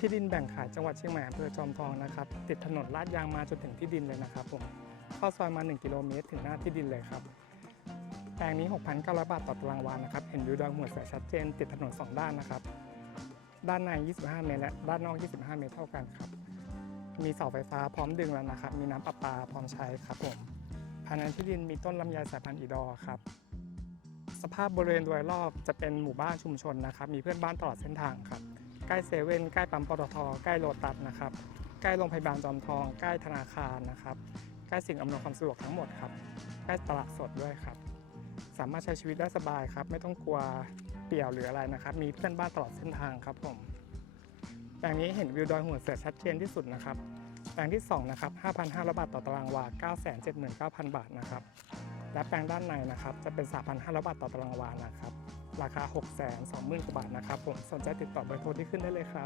ที่ดินแบ่งขายจังหวัดเชียงใหม่อำเภอจอมทองนะครับ ติดถนนลาดยางมาจนถึงที่ดินเลยนะครับผมเข้าซอยมา 1 กิโลเมตรถึงหน้าที่ดินเลยครับ แปลงนี้ 6,900 บาทต่อตารางวานะครับ เห็นวิวดอยหัวเสือชัดเจน ติดถนน 2 ด้านนะครับ ด้านใน 25 เมตร และด้านนอก 25 เมตรเท่ากันครับ มีเสาไฟฟ้าพร้อมดึงแล้วนะครับ มีน้ำประปาพร้อมใช้ครับผมภายในที่ดินมีต้นลำไยสายพันธุ์อีดอครับ สภาพบริเวณโดยรอบจะเป็นหมู่บ้านชุมชนนะครับ มีเพื่อนบ้านตลอดเส้นทางครับ ใกล้เซเว่นใกล้ปั๊มปตทใกล้โลตัสนะครับ ใกล้โรงพยาบาลจอมทอง ใกล้ธนาคารนะครับ ใกล้สิ่งอำนวยความสะดวกทั้งหมดครับ ใกล้ตลาดสดด้วยครับ สามารถใช้ชีวิตได้สบายครับ ไม่ต้องกลัวเปี่ยวหรืออะไรนะครับ มีเพื่อนบ้านตลอดเส้นทางครับผมแปลงนี้เห็นวิวดอยหัวเสือชัดเจนที่สุดนะครับแปลงที่2นะครับ 5,500 บาทต่อตารางวา 979,000 บาทนะครับ และแปลงด้านในนะครับ จะเป็น 3,500 บาทต่อตารางวานะครับ ราคา 620,000กว่าบาทนะครับผมสนใจติดต่อเบอร์โทรที่ขึ้นได้เลยครับ